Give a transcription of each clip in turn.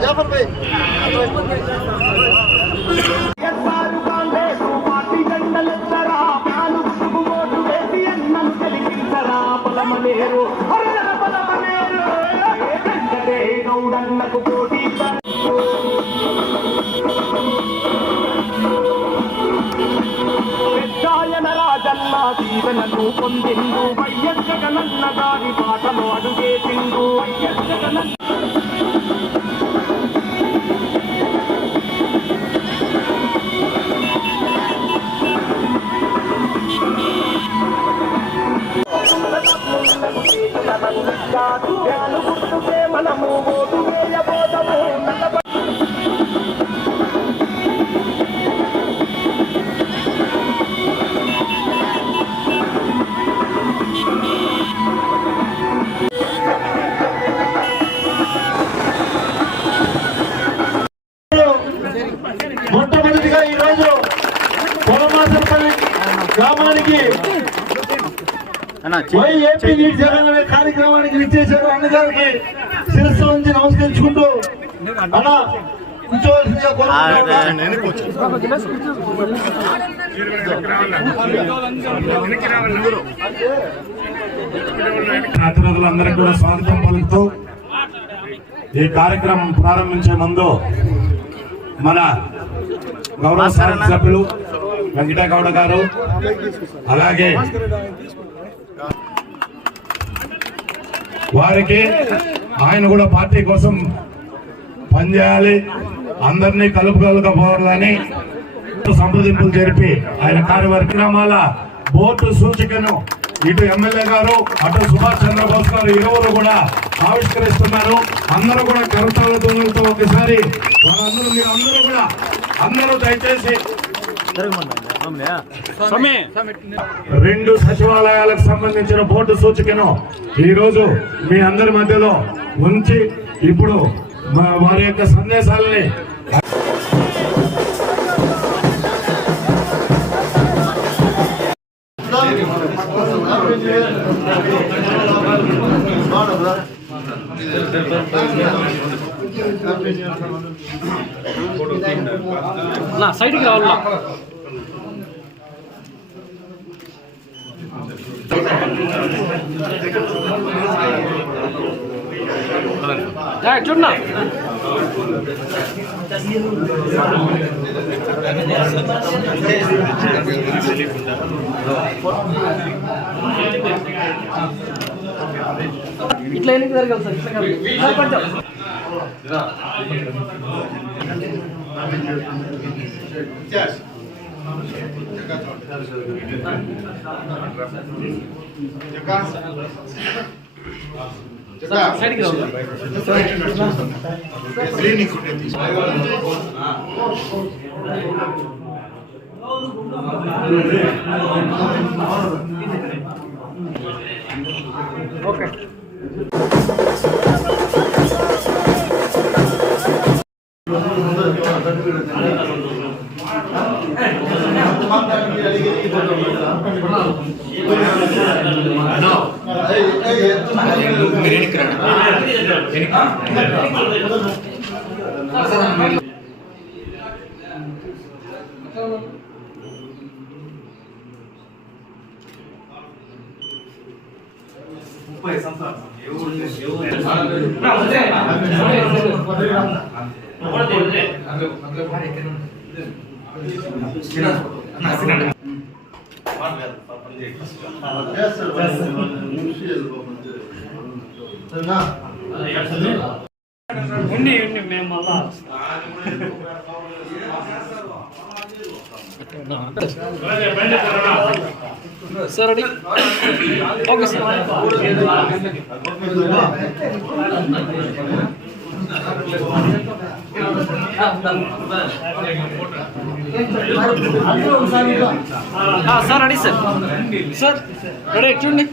जाफ़र भाई Pero రాజన్న దీవెనను పొందిండు. YS Jagananna గారి పాటలు అడుగేసిండు వైఎస్ జగనన్న గుర్తుకే మనము ఓటు ఏపీ నీటి కార్యక్రమానికి విచ్చేశారు అన్నగారికి శిరస్సు నుంచి నమస్కరించుకుంటూ అలా. ప్రతినిధులందరికీ కూడా స్వాగతం పలుకుతూ ఈ కార్యక్రమం ప్రారంభించే ముందు మన గౌరవ సభ్యులు వెంకటగౌడ గారు అలాగే వారికి ఆయన కూడా పార్టీ కోసం పనిచేయాలి. అందరినీ కలుపుకోలేకపోవాలని సంప్రదింపులు జరిపి ఆయన కార్యవర్గ బోర్డు సూచికను ఇటు ఎమ్మెల్యే గారు అటు సుభాష్ చంద్రబోస్ గారు ఇరువురు కూడా ఆవిష్కరిస్తున్నారు. అందరూ కూడా కరతాల ధ్వనులతో ఒకసారి వాళ్ళందరూ మీరు అందరూ కూడా అందరూ దయచేసి రెండు సచివాలయాలకు సంబంధించిన బోర్డు సూచికను ఈ రోజు మీ అందరి మధ్యలో ఉంచి ఇప్పుడు వారి యొక్క సందేశాలని నా సైడ్కి రావాలా? చూడనా ఇట్లా ఎందుకు జరగాలి సార్? ఇట్లా కాదు. ఓకే. ముప్పై సంవత్సరాలు. సైడ్కి ఉండి ఉండి మేము మళ్ళా sir ready okay sir sir ready sir sir ready చూడండి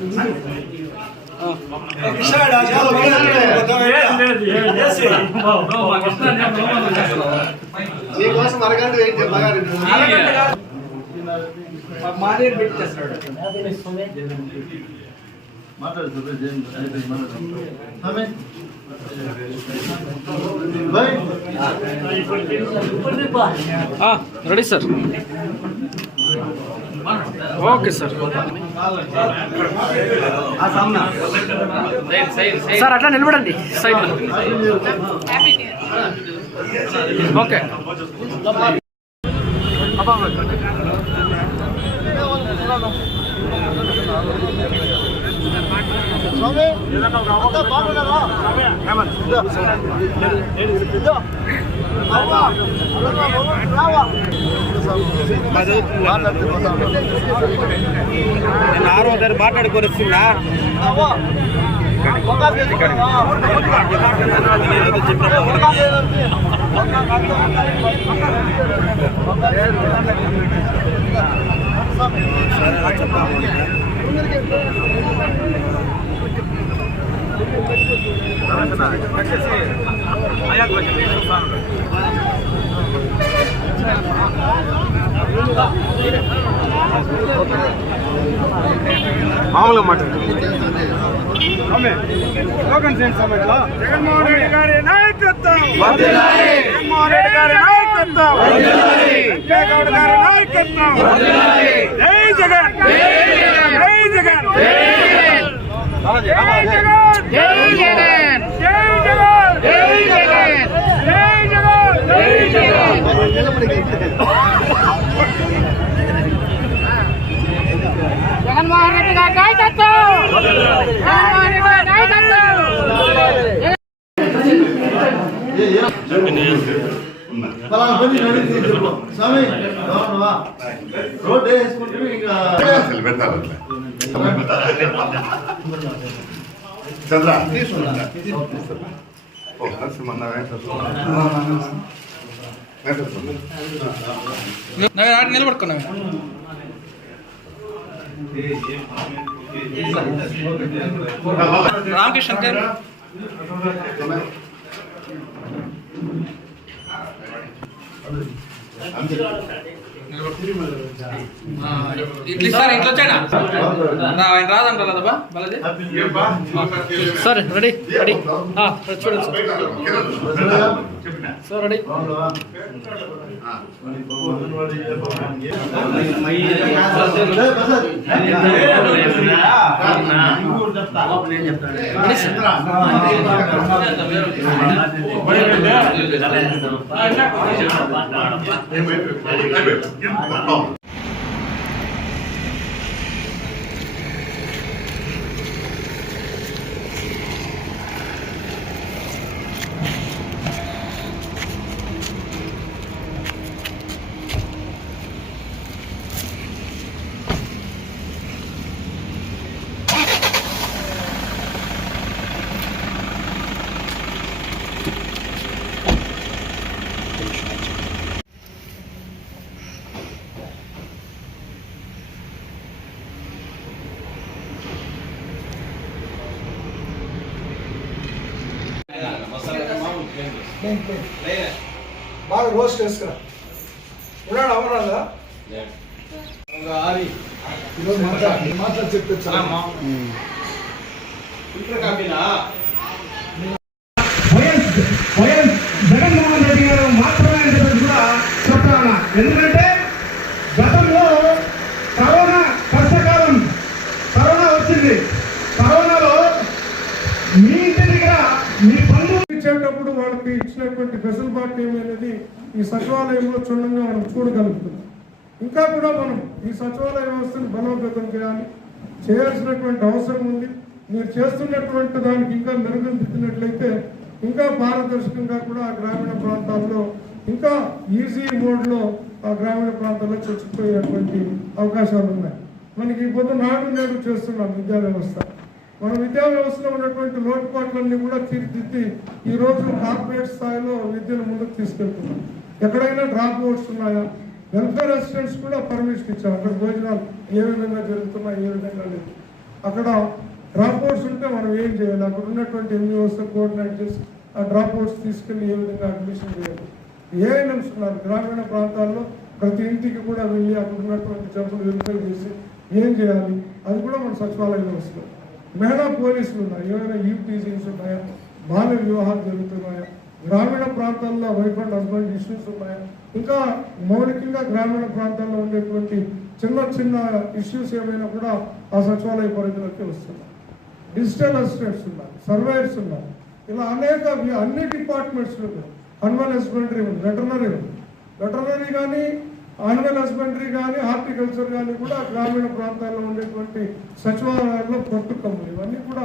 నీకోసం అరగంట వెయిట్ చేయ మగాడు మాదే పెట్టేస్తాడు ready sir okay sir sir అట్లా నిలబడండి సైడ్ ఓకే ఆరో గారు మాట్లాడుకొని వస్తుందా మామూలుగా మాట్లాడు. జగన్మోహన్ రెడ్డి గారి నాయకత్వం. జగన్మోహన్ రెడ్డి గారి నాయకత్వం. వెంకయ్యగౌడ గారి నాయకత్వం. జై జగన్. జై జగన్ జగన్మోహన్ రెడ్డి గారి నాయకత్వం జగన్మోహన్ రెడ్డి గారి నాయకత్వం రోడ్ వేసుకుంటే ఇంకా चंद्रा। ओह हर से मना है सब मैं तो सुन। नगर आठ नील बड़को ना राम के। शंकर हम ఇట్లా సార్ ఇట్లా వచ్చాడా? ఆయన రాదంట కదా బలది సార్ రెడీ రెడీ. చూడండి సార్ చెప్పిన descansar. ఈ సచివాలయ వ్యవస్థను బలోపేతం చేయాలి. చేయాల్సినటువంటి అవసరం ఉంది. మీరు చేస్తున్నటువంటి దానికి ఇంకా మెరుగుదిద్దినట్లయితే ఇంకా పారదర్శకంగా కూడా ఆ గ్రామీణ ప్రాంతాల్లో ఇంకా ఈజీ మోడ్లో ఆ గ్రామీణ ప్రాంతాల్లో చొచ్చుకుపోయేటువంటి అవకాశాలు ఉన్నాయి. మనకి ఈ పొద్దు నాడు నేడు చేస్తున్నాం విద్యా వ్యవస్థ. మన విద్యా వ్యవస్థలో ఉన్నటువంటి లోటుపాట్లన్నీ కూడా తీర్చిదిద్ది ఈ రోజు కార్పొరేట్ స్థాయిలో విద్యను ముందుకు తీసుకెళ్తున్నాం. ఎక్కడైనా డ్రాప్ అవుట్స్ ఉన్నాయా? వెల్ఫేర్ అసిస్టెంట్స్ కూడా పర్మిషన్ ఇచ్చాం అక్కడ భోజనాలు ఏ విధంగా జరుగుతున్నాయి ఏ విధంగా లేదు. అక్కడ డ్రాప్ అవుట్స్ ఉంటే మనం ఏం చేయాలి? అక్కడ ఉన్నటువంటి ఎంఈఓస్ కోఆర్డినేట్ చేసి ఆ డ్రాప్ అవుట్స్ తీసుకెళ్ళి ఏ విధంగా అడ్మిషన్ చేయాలి? ఏఎన్ఎంస్ ఉన్నారు. గ్రామీణ ప్రాంతాల్లో ప్రతి ఇంటికి కూడా వెళ్ళి అక్కడ ఉన్నటువంటి జబ్బులు వెరిఫై చేసి ఏం చేయాలి? అది కూడా మన సచివాలయంలో వస్తుంది మేనా పోలీసులు ఉన్నాయి ఏమైనా యూ ఉన్నాయా? బాల్య వివాహాలు జరుగుతున్నాయా? గ్రామీణ ప్రాంతాల్లో వైఫ్ అండ్ హస్బెండ్ ఇష్యూస్ ఉన్నాయా? ఇంకా మౌలికంగా గ్రామీణ ప్రాంతాల్లో ఉండేటువంటి చిన్న చిన్న ఇష్యూస్ ఏమైనా కూడా ఆ సచివాలయ పరిధిలోకి వస్తున్నాయి. డిజిటల్ అసిస్టెంట్స్ ఉన్నారు సర్వేయర్స్ ఉన్నారు ఇలా అనేక అన్ని డిపార్ట్మెంట్స్ ఉన్నాయి. అనిమల్ హస్బెండరీ ఉంది వెటర్నరీ ఉంది. వెటర్నరీ కానీ అనిమల్ హస్బెండరీ కానీ హార్టికల్చర్ కానీ కూడా గ్రామీణ ప్రాంతాల్లో ఉండేటువంటి సచివాలయాల్లో పట్టుకమ్ములు ఇవన్నీ కూడా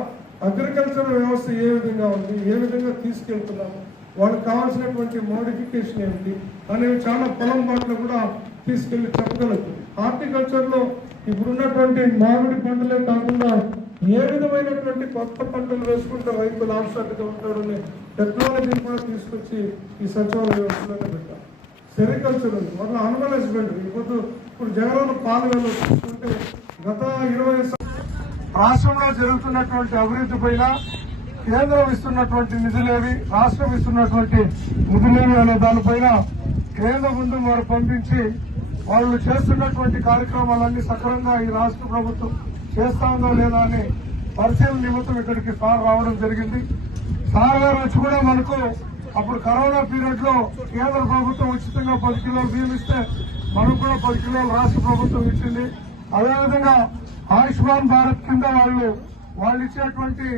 అగ్రికల్చర్ వ్యవస్థ ఏ విధంగా ఉంది ఏ విధంగా తీసుకెళ్తున్నాము వాళ్ళకి కావాల్సినటువంటి మోడిఫికేషన్ ఏమిటి అనేవి చాలా పొలం బాటలు కూడా తీసుకెళ్ళి చెప్పగలుగుతుంది హార్టికల్చర్లో ఇప్పుడున్నటువంటి మామిడి పంటలే కాకుండా ఏ విధమైనటువంటి కొత్త పంటలు వేసుకుంటే రైతు లాభసాటిగా ఉంటాడని టెక్నాలజీని కూడా తీసుకొచ్చి ఈ సచివాలయ వ్యవస్థలోనే పెట్టారు. సెరికల్చర్ ఉంది. మొదలు అనిమల్ హస్బెండరీ ఇప్పుడు ఇప్పుడు జగనన్న పాలనలో చూసుకుంటే గత ఇరవై రాష్ట్రంలో జరుగుతున్నటువంటి అభివృద్ధి పైన కేంద్రం ఇస్తున్నటువంటి నిధులేవి రాష్ట్రం ఇస్తున్నటువంటి నిధులేవి అనే దానిపైన కేంద్ర ముందు వారు పంపించి వాళ్ళు చేస్తున్నటువంటి కార్యక్రమాలన్నీ సక్రమంగా ఈ రాష్ట్ర ప్రభుత్వం చేస్తా ఉందో లేదా అని పరిశీలన నిమిత్తం ఇక్కడికి సార్ రావడం జరిగింది. సార్ గారు వచ్చి కూడా మనకు అప్పుడు కరోనా పీరియడ్లో కేంద్ర ప్రభుత్వం ఉచితంగా పది కిలోలు బియ్యం ఇస్తే మనకు కూడా పది కిలోలు రాష్ట్ర ప్రభుత్వం ఇచ్చింది. అదేవిధంగా ఆయుష్మాన్ భారత్ కింద వాళ్ళు వాళ్ళు ఇచ్చేటువంటి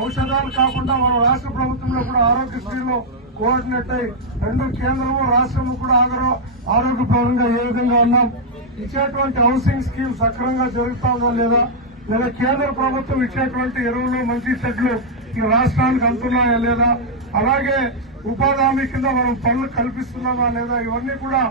ఔషధాలు కాకుండా మన రాష్ట్ర ప్రభుత్వంలో కూడా ఆరోగ్యశ్రీలో కోఆర్డినేట్ అయి రెండు కేంద్రము రాష్ట్రము కూడా ఆగ్రహ ఆరోగ్యపరంగా ఏ విధంగా ఉన్నాం? ఇచ్చేటువంటి హౌసింగ్ స్కీమ్ సక్రమంగా జరుగుతా ఉందా లేదా? లేదా కేంద్ర ప్రభుత్వం ఇచ్చేటువంటి ఎరువులు మంచి చెట్లు ఈ రాష్ట్రానికి అందుతున్నాయా లేదా? అలాగే ఉపాధి హామీ కింద మనం పనులు కల్పిస్తున్నామా లేదా? ఇవన్నీ కూడా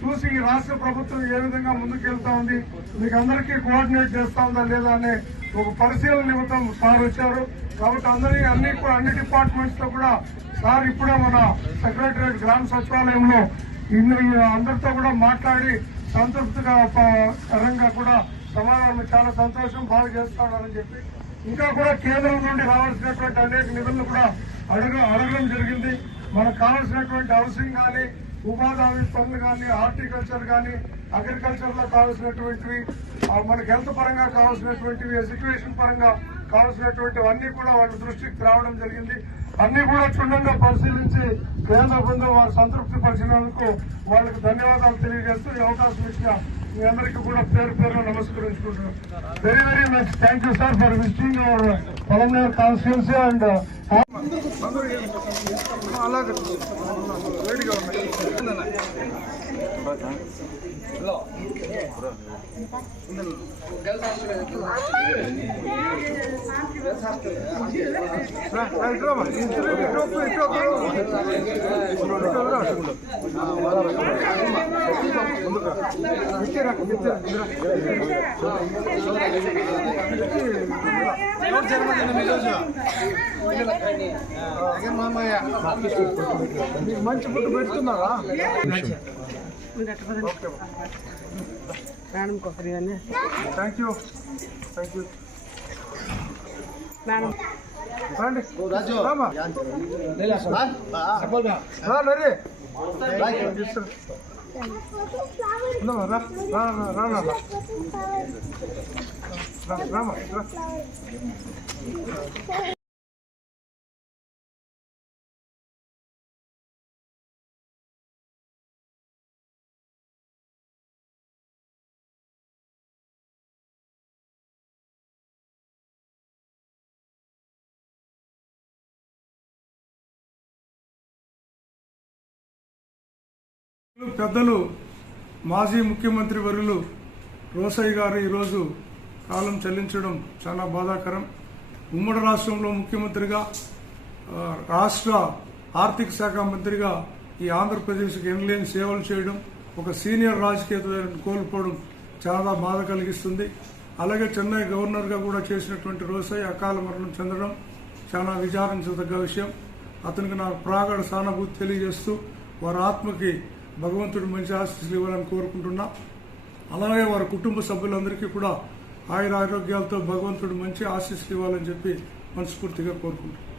చూసి ఈ రాష్ట్ర ప్రభుత్వం ఏ విధంగా ముందుకెళ్తా ఉంది? మీకు అందరికీ కోఆర్డినేట్ చేస్తా ఉందా లేదా అనే ఒక పరిశీలన నిమిత్తం సార్ వచ్చారు. కాబట్టి అందరి అన్ని అన్ని డిపార్ట్మెంట్స్తో కూడా సార్ ఇప్పుడే మన సెక్రటరేట్ గ్రామ సచివాలయంలో ఇన్ని అందరితో కూడా మాట్లాడి సంతృప్తిగా పరంగా కూడా సమాధానం చాలా సంతోషం బాగా చేస్తున్నారని చెప్పి ఇంకా కూడా కేంద్రం నుండి రావాల్సినటువంటి అనేక నిధులను కూడా అడగ అడగడం జరిగింది. మనకు కావాల్సినటువంటి హౌసింగ్ కానీ ఉపాధి హామీ పనులు కానీ హార్టికల్చర్ కానీ అగ్రికల్చర్లో కావాల్సినటువంటివి మనకి హెల్త్ పరంగా కావాల్సినటువంటివి ఎడ్యుకేషన్ పరంగా కావాల్సినటువంటి అన్ని కూడా వాళ్ళ దృష్టికి రావడం జరిగింది. అన్ని కూడా క్షుణ్ణంగా పరిశీలించి కేంద్ర బృందం వారు సంతృప్తి పరిచినందుకు వాళ్ళకి ధన్యవాదాలు తెలియజేస్తూ ఈ అవకాశం ఇచ్చిన మీ అందరికీ కూడా పేరు పేరు నమస్కరించుకుంటున్నాను. Very very much thank you sir for visiting our పొలంనేర్ constituency and అలాగే. ఎవరు జన్మదినం ఈరోజు? మామయ్య మంచి ఫుడ్ పెడుతున్నారా మేడం కొబ్బరి కానీ. Thank you thank you madam. రండి. రామా రా నరి ఉందమ్మా, రా రా రా రా రా. రా. రా రామా పెద్దలు మాజీ ముఖ్యమంత్రి వరులు రోసయ్య గారు ఈరోజు కాలం చెల్లించడం చాలా బాధాకరం. ఉమ్మడి రాష్ట్రంలో ముఖ్యమంత్రిగా రాష్ట్ర ఆర్థిక శాఖ మంత్రిగా ఈ ఆంధ్రప్రదేశ్కి ఎనలేని సేవలు చేయడం ఒక సీనియర్ రాజకీయతను కోల్పోవడం చాలా బాధ కలిగిస్తుంది. అలాగే చెన్నై గవర్నర్గా కూడా చేసినటువంటి రోసయ్య అకాల మరణం చెందడం చాలా విచారించదగ్గ విషయం. అతనికి నా ప్రాగడ సానుభూతి తెలియజేస్తూ వారి ఆత్మకి భగవంతుడు మంచి ఆశీస్సులు ఇవ్వాలని కోరుకుంటున్నా. అలాగే వారి కుటుంబ సభ్యులందరికీ కూడా ఆయుర ఆరోగ్యాలతో భగవంతుడు మంచి ఆశీస్సులు ఇవ్వాలని చెప్పి మనస్ఫూర్తిగా కోరుకుంటున్నాను